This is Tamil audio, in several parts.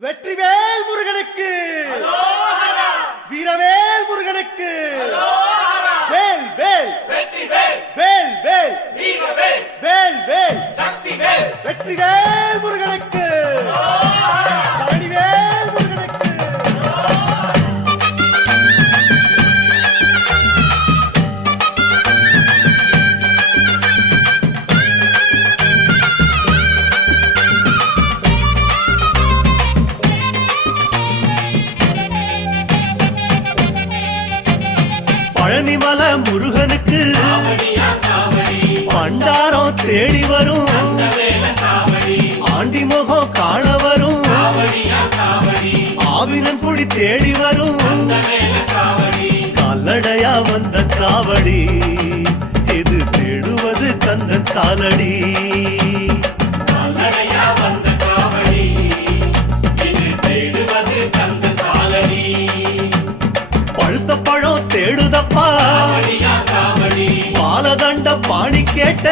வெற்றிவேல் முருகனுக்கு வீரவேல் முருகனுக்கு வேல் வேல் வெற்றிவேல் வேல் வேல் வீரவேல் வேல் வேல் சக்திவேல் வெற்றிவேல் முருகனுக்கு பழனிவேல் முருகனுக்கு பழனிமல முருகனுக்கு காவடியா காவடி பண்டாரம் தேடி வரும் வேல காவடி ஆண்டி முகம் காண வரும் காவடியா காவடி ஆவினன் குடி தேடி வரும் வேல காவடி கால்நடையா வந்த காவடி இது தேடுவது கந்தன் காலடி கால்நடையா வந்த காவடி இது தேடுவது கந்த காலடி பழுத்த பழம் தேடுதப்பா காவடியா காவடி பாலதண்ட பாணி கேட்ட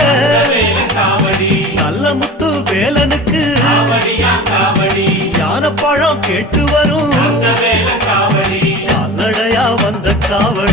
வேல காவடி நல்ல முத்து வேலனுக்கு காவடியா காவடி ஞான பழம் கேட்டு வரும் வேல காவடி கால்நடையா வந்த காவடி